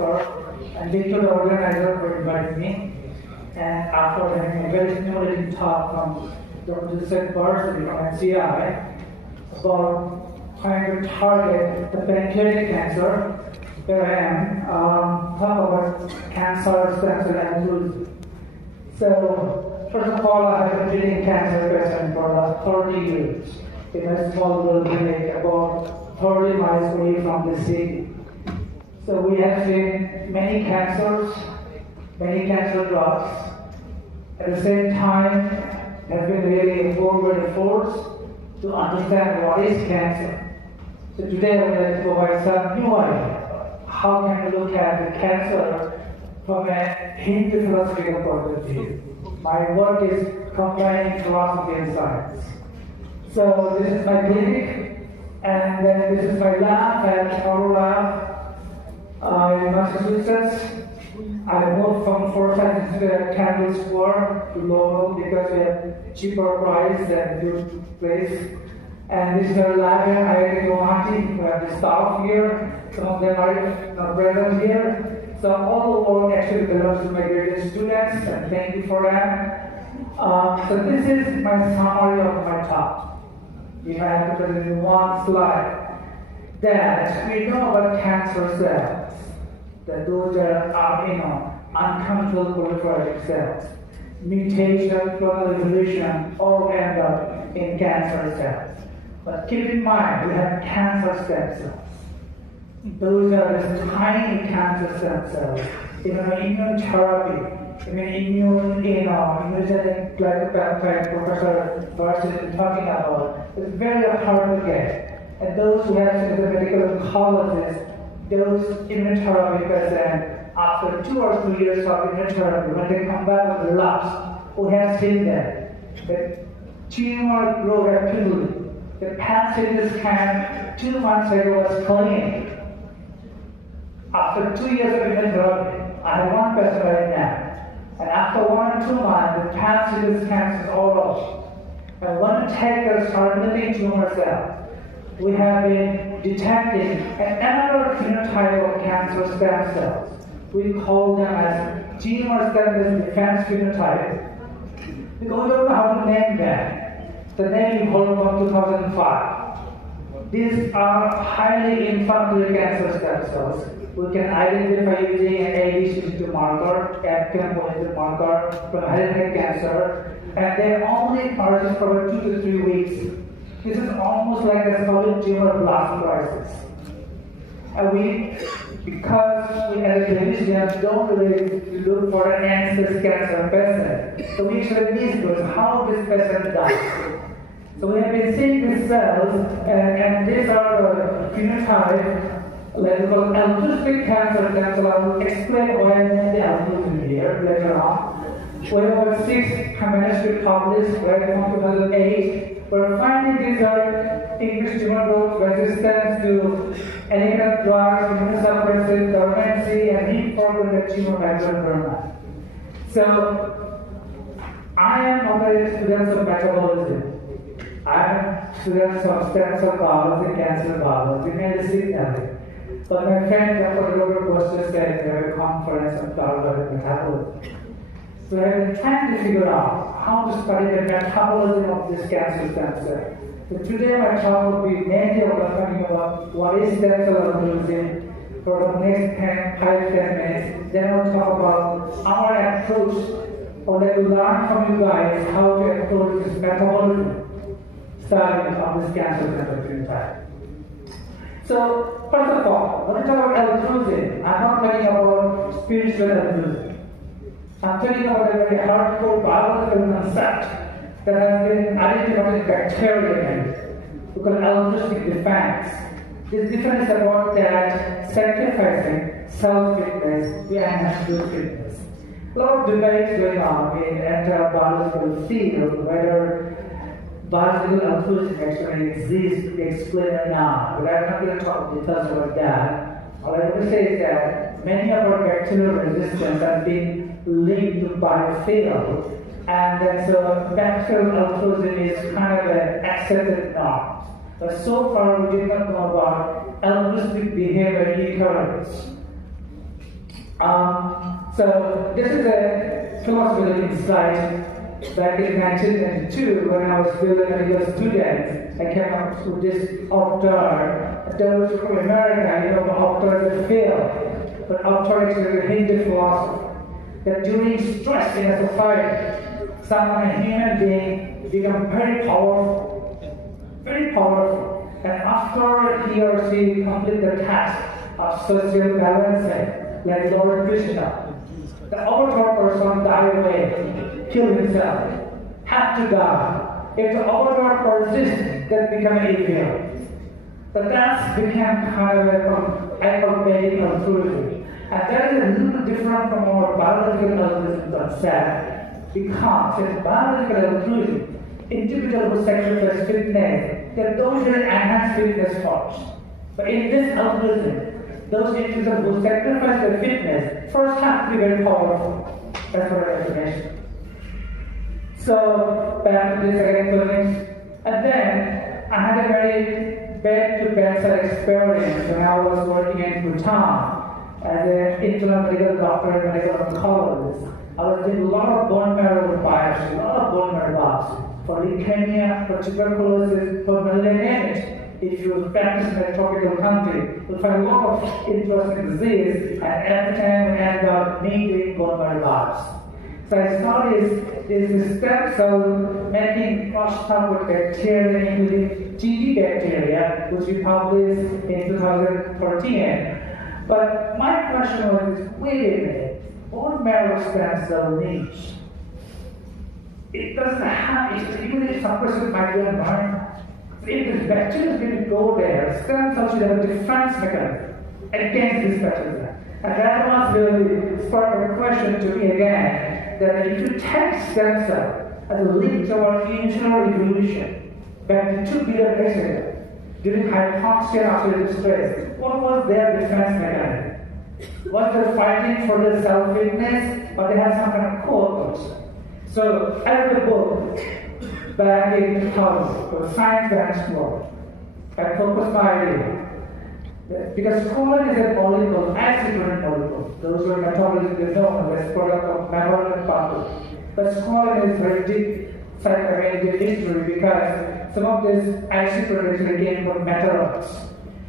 doctor, and Bikul, the organizer, for inviting me. And after having a very stimulating talk from Dr. University from NCI about trying to target the pancreatic cancer, here I am, talk about cancer, stem cell, and Altruistic. So, first of all, I have been treating cancer patients for the last 30 years in a small rural clinic about 30 miles away from the city. So we have seen many cancers, many cancer drugs. At the same time, has been really a forward force to understand what is cancer. So today I would like to provide some new idea. How can we look at the cancer from a Hindu philosophical point of view? My work is combining philosophy and science. So this is my clinic, and then this is my lab at Aurora in Massachusetts. I moved from Fort Science to Cambridge Square to Lowell because we have cheaper price and good place. And this is our lab here at Guwahati. We have the staff here. Some of them are not present here. So all the work actually belongs to my graduate students, and thank you for that. So this is my summary of my talk. If I have to present in one slide, that we know about cancer cells, that those are, uncontrolled proliferative cells. Mutation, clonal evolution, all end up in cancer cells. But keep in mind, we have cancer stem cells. Those are the tiny cancer stem cells. Immunotherapy, immunogenic glycopeptide Professor Barson is talking about, is very hard to get. And those who have seen the medical oncologist, those immunotherapy patients, after 2 or 3 years of immunotherapy, when they come back with relapse, we have seen that the tumor grows rapidly. The PET scan 2 months ago was clean. After 2 years of immunotherapy, I have one patient right now, and after 1 or 2 months, the PET scans is all off. And when we take the circulating tumor cells, we have been detecting another phenotype of cancer stem cells. We call them as tumor stem defense phenotype. We don't know how to name them. The name evolved from 2005. These are highly inflammatory cancer stem cells. We can identify using an ABCD2 marker, ABCAM positive marker from head and neck cancer, and they only persist for 2 to 3 weeks. This is almost like a solid tumor blast crisis. And because we as clinicians don't really look for an ancestor cancer patient, so we should discuss how this patient dies. So we have been seeing these cells, and these are the phenotypes. Let's call altruistic cancer stem cells. I will explain why I meant the altruism here later on. We have 6 manuscripts published right from 2008. We're finding these are increased tumor growth, resistance to any kind of drugs, immunosuppressive, dormancy, and heme-forwarded tumor microenvironment. So, I am not a student of metabolism. I am students of stem cell biology, cancer biology, medicine. But my friend Dr. Robert was just said we have a conference on biology metabolism. So I have been trying to figure out how to study the metabolism of this cancer stem cell. So today my talk will be mainly about talking about what is stem cell organism for the next 5-10 minutes. Then I'll talk about our approach, or let me learn from you guys how to approach this metabolism study of this cancer cell phenotype. So first of all, when I talk about altruism, I'm not talking about spiritual altruism. I'm talking about a very hardcore biological concept that has been identified in bacteria. We call altruistic defense. This defense is about that sacrificing self-fitness behind natural fitness. A lot of debates going on in the entire biological field whether biological altruism actually exists to be explained or not. But I'm not going to talk details about that. All I want to say is that many of our bacterial resistance have been linked to biofield, and so bacterial altruism is kind of an accepted norm. But so far we did not know about altruistic behavior in eukaryotes. So this is a philosophy slide. Back in 1992, when I was still a young student, I came up with this author. Those from America, you know, the author is a field, but author is a Hindu philosophy. That during stress in a society, a human being becomes very powerful, and after he or she complete the task of social balancing, like Lord Krishna, the overthrown person died away, killed himself, had to die. If the overthrown persists, then become evil. The dance became kind of a acrobatic altruism. And that is a little different from our biological altruism concept, because in biological altruism, individuals who sacrifice fitness, that those will enhance fitness first. But in this altruism, those individuals who sacrifice their fitness first have to be very powerful. That's for information. So back to this academics, and then I had a very bed-to-bedside experience when I was working in Bhutan as an internal medical doctor and medical oncologist. I was doing a lot of bone marrow biopsy, a lot of bone marrow biopsy for leukemia, for tuberculosis, for malaria. If you practice in a tropical country, you'll find a lot of interesting disease, and every time we end up needing bone marrow biopsy. So I studied this stem cell making crosstalk with bacteria, including TB bacteria, which we published in 2014. But my question was, wait a minute, bone marrow stem cell niche. It doesn't have, even if some person might be unborn, if this bacteria is going to go there, stem cells should have a defense mechanism against this bacteria. And that was really sparked a question to me again, that if you take stem cell as a link to our functional evolution back to 2 billion years ago, during hypoxia and oxidative stress, what was their defense mechanism? Was they fighting for their self-fitness, or they had some kind of co-option? So I read a book back in 2000 called Science Behind School. I focused my idea. Because colon is a molecule, acid-driven molecule. Those who are metabolists, they know that's product of metabolic pathway. But colon is very deep psychoanalytic history because some of this acid-driven again from meteorites.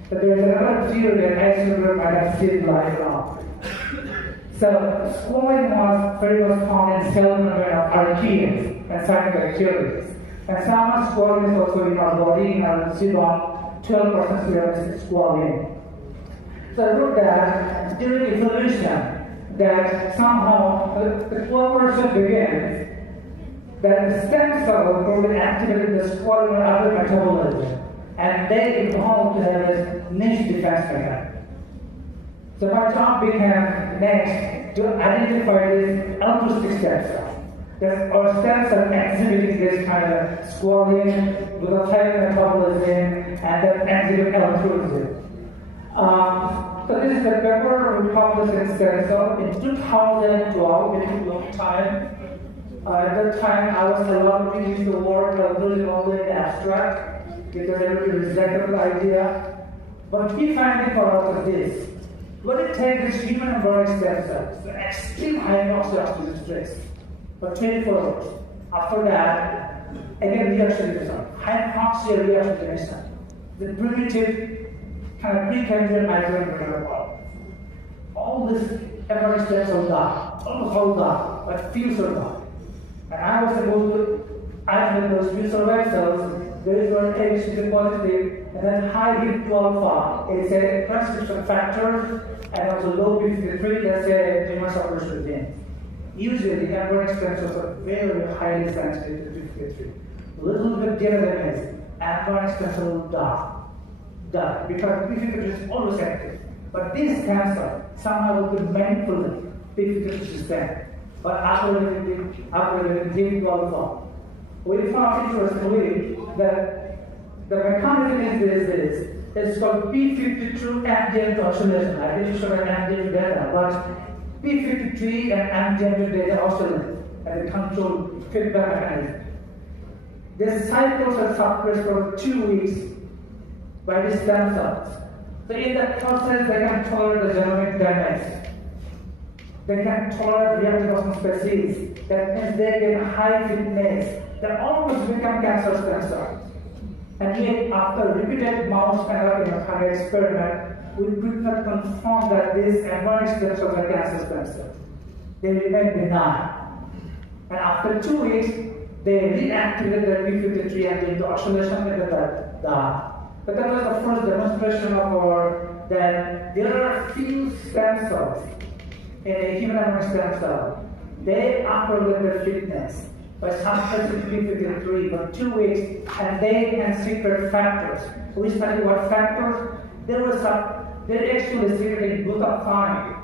But there is another theory that acid-driven might have saved life now. So squalene was very much found in cell membrane of archaeans and cyanobacteria. And some squalene is also in our body, in our sebum, 12% serum is squalene. So I wrote that during evolution, that somehow the coercion begins, that the stem cells probably activated the squalene after metabolism, and they evolved to have this niche defense mechanism. So my job became next to identify this altruistic stem cell. That our stem cells exhibiting this kind of squalene, glutathione metabolism, and then exhibit altruism. So this is the paper we published in Stem Cell in 2012. It took a long time. At that time, I was allowed to use the word altruism only in abstract because everybody rejected the idea. But key finding for us is this. When it takes this human embryonic stem cells, the extreme high oxidative stress for 24 hours. After that, again reaction result, hypoxia reaction result. The primitive kind of precambrian microbial world. All this embryonic stem cells die, almost all die, but few survive. And I was supposed to isolate those few survived cells. There is one H positive, and then high HIF2 alpha is a transcription factor, and also low p53, that's a tumor suppression gene. Usually, the embryonic stem cells are very highly sensitive to p53. A little bit different is embryonic stem cells die. Because p53 is always active. But this cancer somehow will manipulate p53 system, but operating HIF2 alpha. We found interestingly that the mechanism is this. It's called P52 MDM oscillation. I didn't show an MDM data, but P53 and MDM data oscillate as a control feedback mechanism. The cycles are suppressed for 2 weeks by the stem cells. So in that process, they can tolerate the genomic damage. they can tolerate reactive species. That means they get high fitness. They almost become cancer stem cells. And yet, after repeated mouse kind experiment, we could not confirm that these embryonic stem cells are cancer stem cells. They remain benign. And after 2 weeks, they reactivated the p53 and into oscillation with the died. But that was the first demonstration of our that there are few stem cells in a human embryonic stem cell. They operate their fitness by suppressing p53 for 2 weeks, and they can secrete factors. So we studied what factors. They actually secreted glutathione,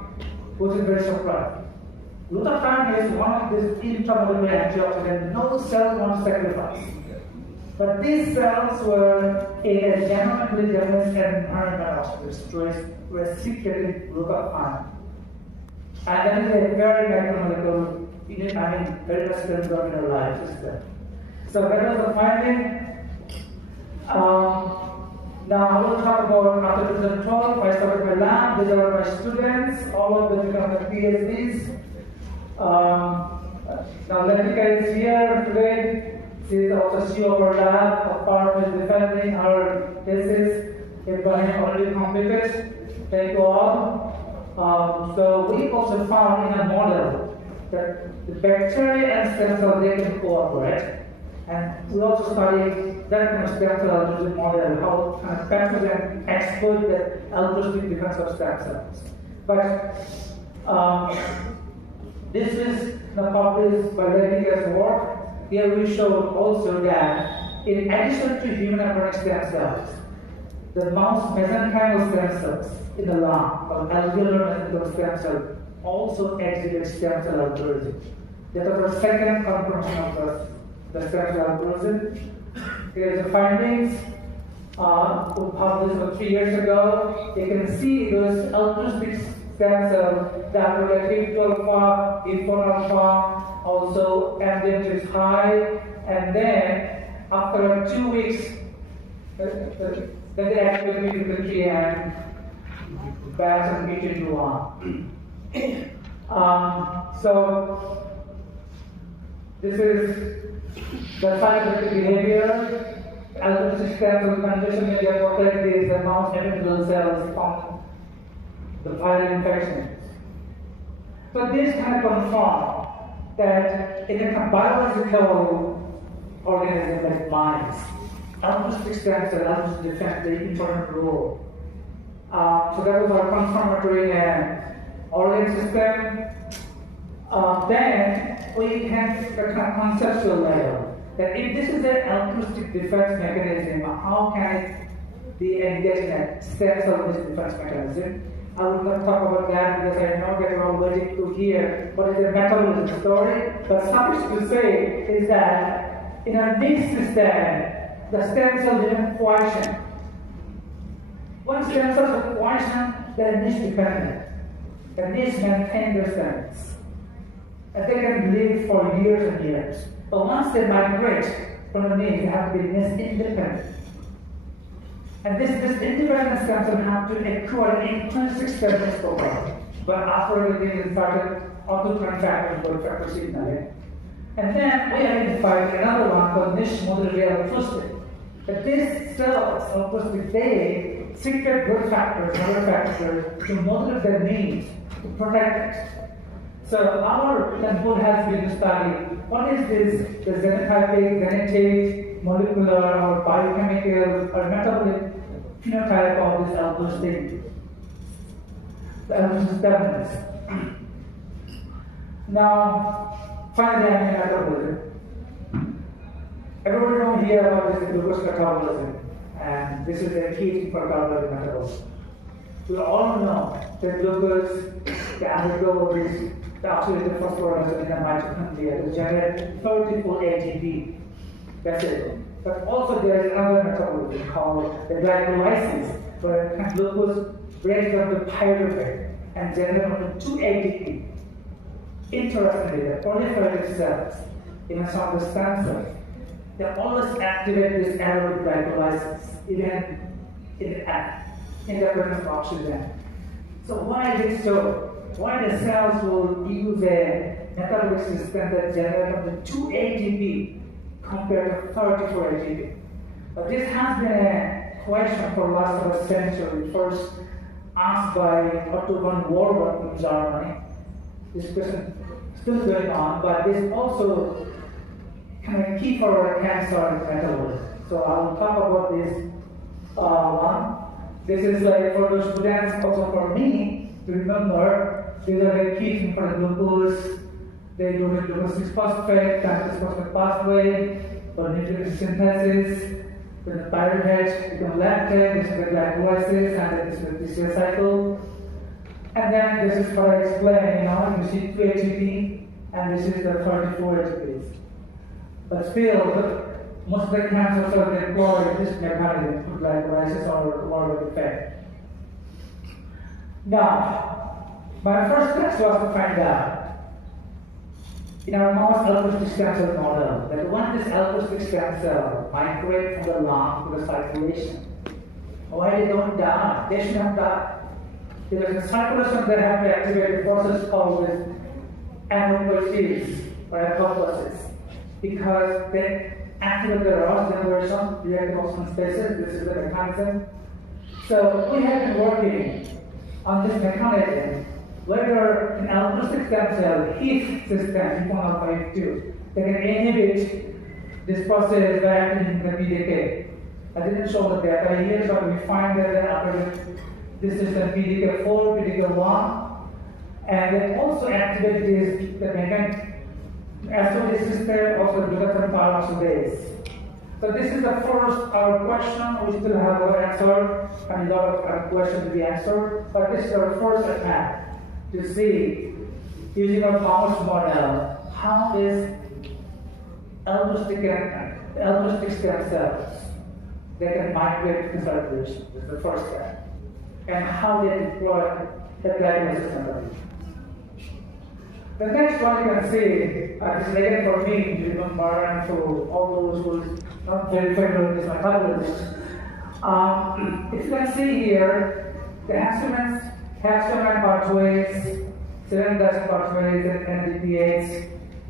which is very surprising. Glutathione is one of these intramolecular antioxidants no cell wants to sacrifice. But these cells were in a genomically damaged environment of stress, were secreting glutathione. And that is a very macromolecular unit, very much in the life system. So that was the finding. Now I will talk about after 2012, I started my lab, these are my students, all of them become PhDs. Now Latika is here today. She is also CEO of our lab, a part of defending her thesis. Ibrahim already completed. Thank you all. So we also found in a model that the bacteria and stem cells, they can cooperate. And we also studied that kind of stem cell altruistic model, how kind of pathogen exploit the altruistic defense of stem cells. But this is published by Latika's work. Here we showed also that in addition to human embryonic stem cells, the mouse mesenchymal stem cells in the lung, or alveolar mesenchymal stem cell, also exhibit stem cell altruism. That was the second confirmation of the stem cell altruism. Here's the findings. We published 3 years ago. You can see those altruistic stem cells that were like E12 alpha, E4 alpha, also ambient is high, and then after 2 weeks, then they activate p53 and back and get into one. So this is the scientific behavior. Altruistic stem cell condition may protect these mouse epithelial cells from the viral infections. So this can confirm that in a biological organism like mice, altruistic stem cell altruistic defense play an important role. So that was our confirmatory organ system. Then we have a kind of conceptual level that if this is an altruistic defense mechanism, how can it be engaged in a stem cell defense mechanism? I will not talk about that because I know that you're all waiting to hear what is the metabolism story. But something to say is that in a niche system, the stem cells remain quiescent. Once stem cells are quiescent, they are niche dependent. The niche maintain their stems. And they can live for years and years. But once they migrate from the niche, they have to be niche independent. And this independent stem cell have to acquire intrinsic stemness program. But after everything is started, autotran factors for factor signaling. And then we identified another one called niche modulator altruistic. But these cells, altruistic, they secret growth factors, other factors, to modulate their needs, to protect it. So our goal has been to study what is this, the xenotypic, genetic, molecular, or biochemical, or metabolic phenotype of this altruistic stubbornness. Now, finally, I mean metabolism. Everybody know here about this glucose metabolism, and this is the key thing for carbohydrate metabolism. We all know that glucose can undergo this oxidative phosphorylation in the mitochondria to generate 30-fold ATP. That's it. But also there is another metabolism called the glycolysis, where glucose breaks down the pyruvate and generates 2 ATP. Interestingly, the proliferative cells, even some of the stem cells, they always activate this anaerobic glycolysis, even in the presence of oxygen. So why is it so? why the cells will use a metabolic system that generates up to 2 ATP compared to 34 ATP. But this has been a question for the last of a century, first asked by Otto von Warburg in Germany. This question is still going on, but it's also kind of key for cancer and metabolism. So I will talk about this one. This is like for the students, also for me to remember, these are the key things for the glucose. They do the glucose 6-phosphate, phosphate pathway, for nucleic synthesis, with the pyruvate, become lactate, this is the glycolysis, and this is the cycle. And then this is what I explained, you see 2 ATP, and this is the 34 ATPs. But still, most of the cancers are employed this mechanism, food glycolysis or water effect. Now, my first task was to find out, in our mouse altruistic stem cell model, that when this altruistic stem cell migrate from the lung to the circulation, why they don't die? They should not die. Because in circulation they have to activate a process called endoprotease or apoptosis, because they activate the ROS generation, reactive oxygen species. This is the mechanism. So we have been working on this mechanism, whether an altruistic stem cell HEAT system, H1alpha-2, they can inhibit this process by acting in the PDK. I didn't show the data here, but we find that after this system PDK4, PDK1, and they also activate this, the mechanism, this system also glutathione peroxidase. So this is the first our question. We still have our answer and a lot of questions to be answered, but this is our first attempt to see, using a mouse model, how this altruistic stem cells they can migrate to circulation. This is the first step, and how they deploy the glycolysis method. The next one you can see is again for me to remember and for all those who are not very familiar with this metabolism. If you can see here, the hexamen pathways, 7 pathways, and NADPH,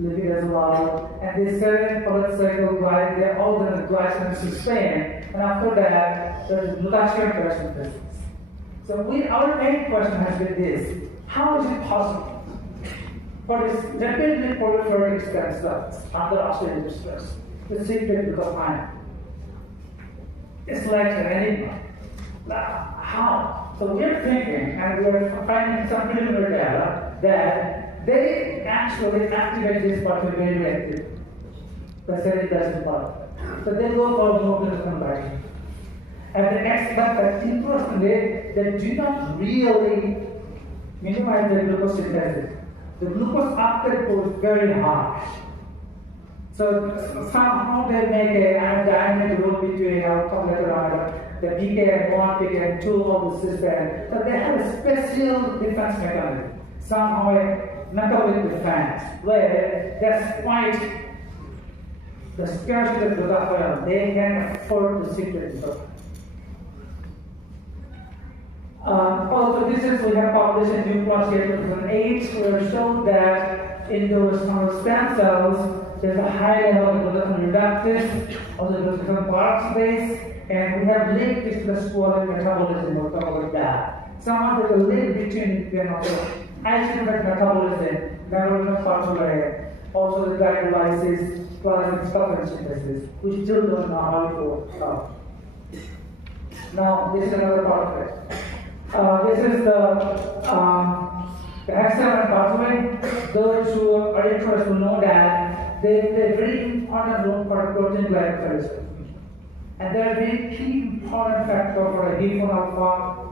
lipid as well, and the 7 polycycle they're all in the glycogen sustain, and after that, there's glutathione peroxidase. So our main question has been this: how is it possible for this rapidly proliferating stem cells under oxidative stress, the secret glutathione? It's like an enigma. How? So we're thinking, and we're finding some preliminary data, that they actually activate this pathway very actively. The cell doesn't work. So they go for movement conversion. And the next step, that interestingly, they do not really minimize the glucose synthesis. The glucose uptake goes very high. So somehow they make a dynamic rule between, I'll talk later on, the PKM1, PKM2 of the system. So they have a special defense mechanism, somehow a metabolic defense, where despite the scarcity of glutathione, they can afford to secret glutathione. Also, we have published in New Classification 2008, where we showed that in those stem cells, there's a high level of glutathione reductase, also glutathione peroxidase, and we have linked this to the swollen metabolism. We'll talk about that. Somehow there's a link between isotropic metabolism, metabolic pathway, also the glycolysis, plasma stopper synthesis. We still don't know how it works. Now, this is another part of it. This is the hexamen pathway. Those who are interested will know that they play a very important role for protein glycolysis. And they're a very key important factor for a H1 alpha,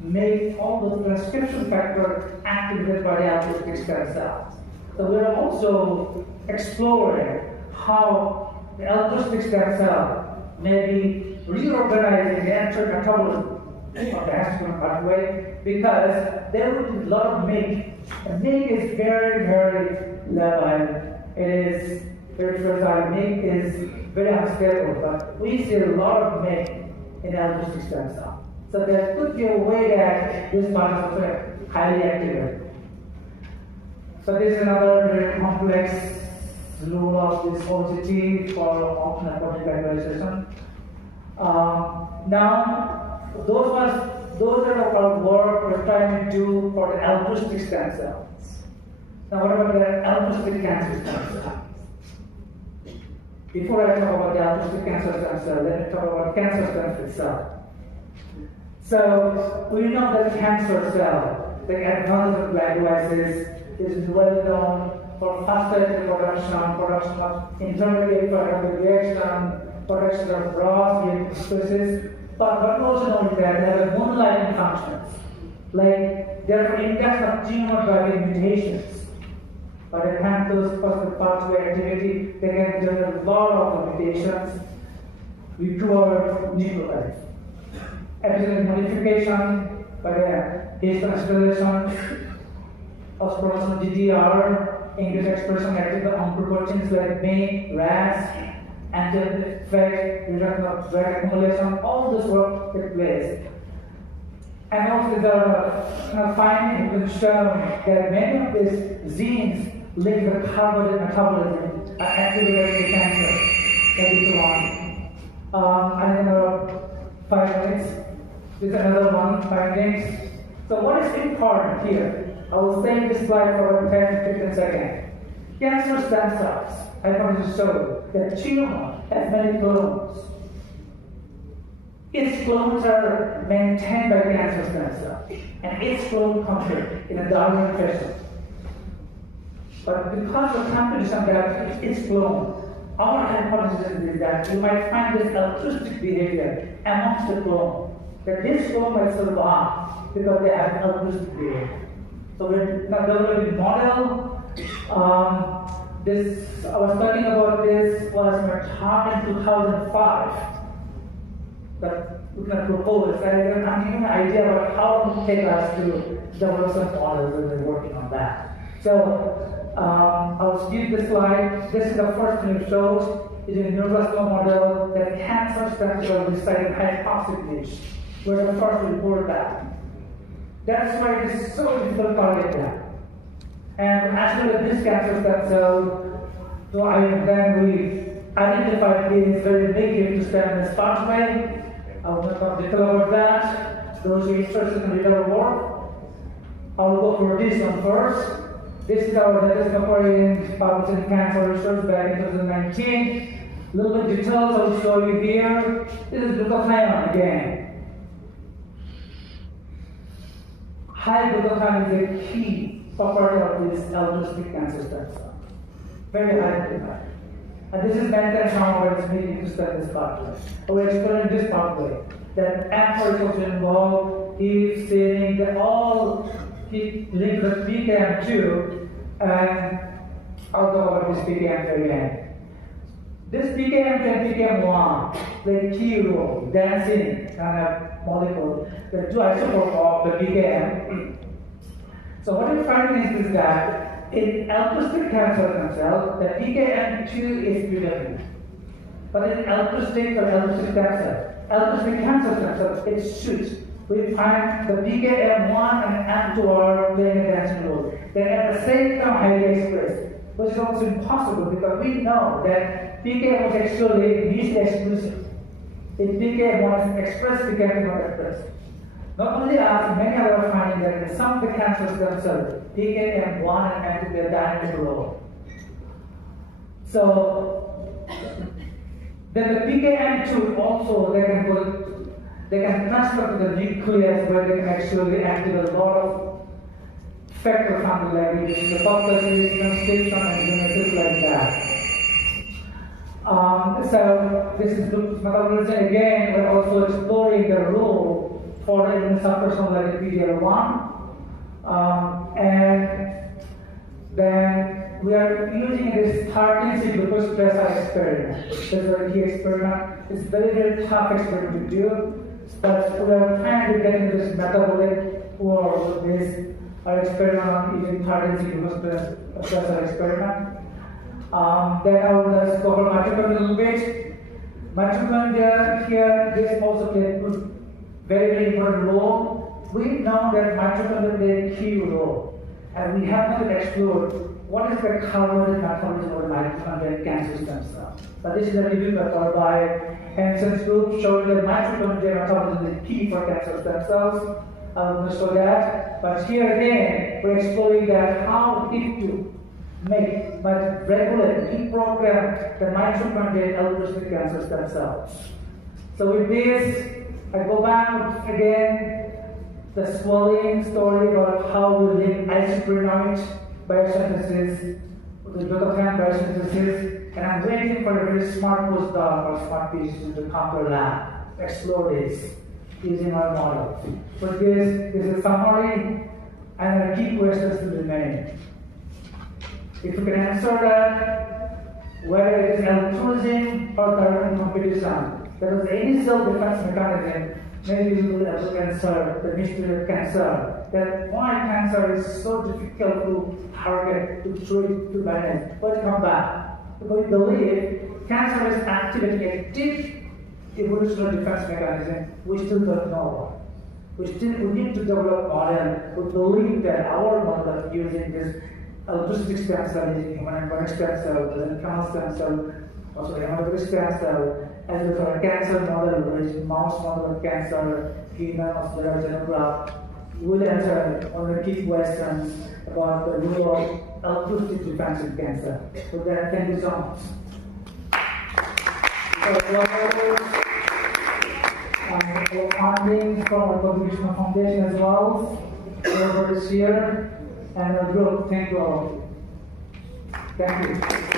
make all the transcription factors activated by the altruistic stem cells. So we're also exploring how the altruistic stem cell may be reorganizing the entire metabolism of the hexamen pathway, because there will be a lot of milk. And milk is very, very level. It is very fertile. Milk is very unstable, but we see a lot of milk in altruistic stem cell. So there could be a way that this part is highly activated. So this is another very complex rule of this OGT for narcotic regulation. Now, those are our work we're trying to do for the altruistic stem cells. Now, what about the altruistic cancer stem cell? Before I talk about the altruistic cancer stem cell, let me talk about cancer stem cell itself. So, we know that cancer cell, the advantage of glycolysis, is well known for faster production of intermediate product reaction, production of broad species, but what we also know is that they have moonlighting functions, like therefore index of genome-driving mutations. By the time those positive pathway activity, they can generate a lot of mutations. We do our nucleotides. Epigenetic modification by the histone acetylation, osmosis GDR, increased expression active on proteins like MAE, RAS, anti-effect, reduction of drug accumulation, all this work takes place. And also there are findings which show that many of these genes linked to carbohydrate metabolism are activated in cancer. That is one. And another 5 minutes. This is another one, findings. So what is important here? I will stay in this slide for 10-15 seconds. Cancer stem cells, I want to show that tumor has many clones. Its clones are maintained by cancer stem cells, and its clone comes in a Darwin fashion. But because of competition that its clone, our hypothesis is that you might find this altruistic behavior amongst the clone. That this clone might survive because they have altruistic behavior. So we're now developing model. I was talking about this was my talk in 2005. But we can propose. I'm giving an idea about how it will take us to develop some models, and we're working on that. So I'll skip this slide. This is the first thing it shows. It's a neuroblastoma model that cancer stem cells reside in hypoxic niche. We're the first to report that. That's why it is so difficult to target that. And as well as this cancer stem cell, then we identified it is very negative to stem this pathway. I will not talk detail about that. Those who are interested in read our work, I will go for this one first. This is our latest paper in published in Cancer Research back in 2019. Little bit details I'll show you here. This is glutathione again. High glutathione is a key property of this altruistic cancer stem cell. Very high glutathione. And this is maintained how it's needed to stem this pathway. We're exploring this pathway. That mTOR is also involved, Eve, seeing that all keep linked with PKM2, and I'll talk about this PKM2 again. This PKM2 and PKM1 play a key role, dancing kind of molecule, the two isomers of the PKM. So what we're finding is that in altruistic cancer stem cells, the PKM2 is predominant. But in altruistic or altruistic stem cell, altruistic cancer stem cells, it shoots. We find the PKM1 and M2 are playing a dancing role. They're at the same time highly expressed, which is also impossible because we know that PKM was actually mutually exclusive. If PKM1 is expressed, PKM is not expressed. Not only us, many others are finding that in some of the cancers themselves, PKM1 and M2 play a dynamic role. So then the PKM2 also they can transfer to the nucleus where they can actually activate a lot of factor family like the apoptosis, transcription, and things like that. So this is metabolism again. We're also exploring the role for immunosuppression like PD-L1, and then we are using this 13C glucose pressure experiment. This is a key experiment. It's very tough experiment to do. But we are trying to get into this metabolic world with this experiment on using 13C glucose pressure experiment. Then I will just cover mitochondria a little bit. Mitochondria here, this also plays a very important role. We know that mitochondria play a key role. And we have not explored what is the current metabolism of mitochondrial cancer stem cells. So this is a review paper by Hansen's group showing that mitochondrial metabolism is key for cancer stem cells. I will not show that. But here again, we're exploring that how if to make, but regulate, reprogram the mitochondrial altruistic cancer stem cells. So with this, I go back again the swelling story about how we link isoprenoid biosynthesis with the glutathione biosynthesis, and I'm waiting for a very smart postdoc or smart PhD to come to lab, explore this using our model. So this is a summary and a key questions to remain. If you can answer that, whether it is altruism or direct competition, there is any self-defense mechanism, maybe we will also answer the mystery of cancer. That why cancer is so difficult to target, to treat, to manage. But come back. Because we believe cancer is activating a deep evolutionary defense mechanism we still don't know about. We need to develop model. We believe that our model of using this altruistic stem cell, using human embryonic stem cell, the camel stem cell, also the hematopoietic stem cell, as well as a cancer model, which is mouse model of cancer, human muscular xenograft, will answer on the key questions about the role of altruistic defense in cancer. So that, thank you so much. So, funding from our contribution foundation as well, over this year, and our group, thank you all. Thank you.